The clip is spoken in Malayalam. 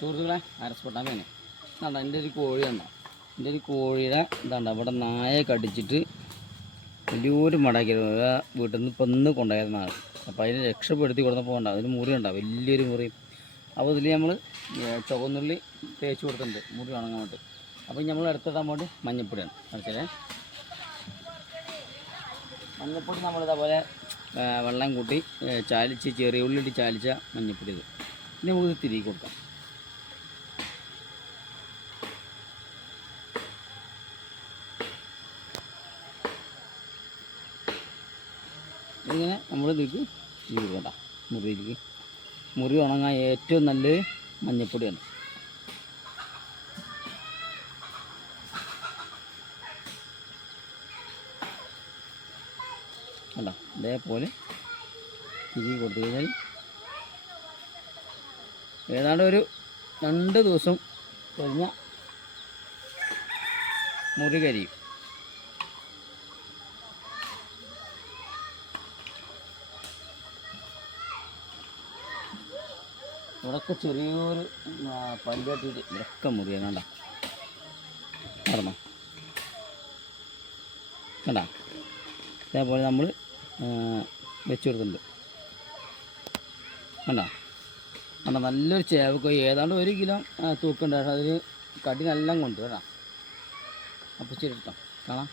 സുഹൃത്തുക്കളെ അരസ്പൊട്ടാൻ വേണേ എന്താ എൻ്റെ ഒരു കോഴി ഉണ്ടോ, എൻ്റെ ഒരു കോഴിയുടെ എന്താണ്ട ഇവിടെ നായെ കടിച്ചിട്ട് വലിയൊരു മടക്കി വീട്ടിൽ നിന്ന് ഇപ്പം ഇന്ന് കൊണ്ടുപോയിരുന്നതാണ്. അപ്പോൾ അതിനെ രക്ഷപ്പെടുത്തി കൊടുത്തപ്പോൾ ഉണ്ടാവും അതിന് മുറി ഉണ്ടാവും, വലിയൊരു മുറി. അപ്പോൾ ഇതിൽ നമ്മൾ ചുവന്നുള്ളി തേച്ച് കൊടുത്തിട്ടുണ്ട് മുറി ഉണങ്ങാൻ വേണ്ടി. അപ്പോൾ നമ്മൾ എടുത്തിടാൻ വേണ്ടി മഞ്ഞപ്പൊടിയാണ് മനസ്സിലെ. മഞ്ഞപ്പൊടി നമ്മളിതേപോലെ വെള്ളം കൂട്ടി ചാലിച്ച് ചെറിയ ഉള്ളിട്ട് ചാലിച്ച മഞ്ഞപ്പൊടി ഇത്. ഇനി നമുക്ക് തിരികെ കൊടുക്കാം. ഇങ്ങനെ നമ്മൾ ഇതിലേക്ക് തിരികെ കൊടുക്കണ്ട. മുറിയിലേക്ക് മുറി ഉണങ്ങാൻ ഏറ്റവും നല്ലത് മഞ്ഞപ്പൊടിയാണ്. കണ്ടോ, ഇതേപോലെ തിരികെ കൊടുത്തു കഴിഞ്ഞാൽ ഏതാണ്ട് ഒരു 2 ദിവസം കഴിഞ്ഞ മുറി കരിയും. ഇവിടൊക്കെ ചെറിയൊരു പല്ലാട്ടിട്ട് ഇവിടൊക്കെ മുറിയാണ്. കണ്ട നടന്നോ, കണ്ട അതേപോലെ നമ്മൾ വെച്ച് കൊടുത്തിട്ടുണ്ട്. കണ്ട കണ്ട നല്ലൊരു ചേവക്കോയി, ഏതാണ്ട് 1 കിലോ തൂക്കുണ്ട്. പക്ഷേ അതിൽ കടി നല്ല കൊണ്ട് കേട്ടോ. അപ്പോൾ ശരി കേട്ടോ, കാണാം.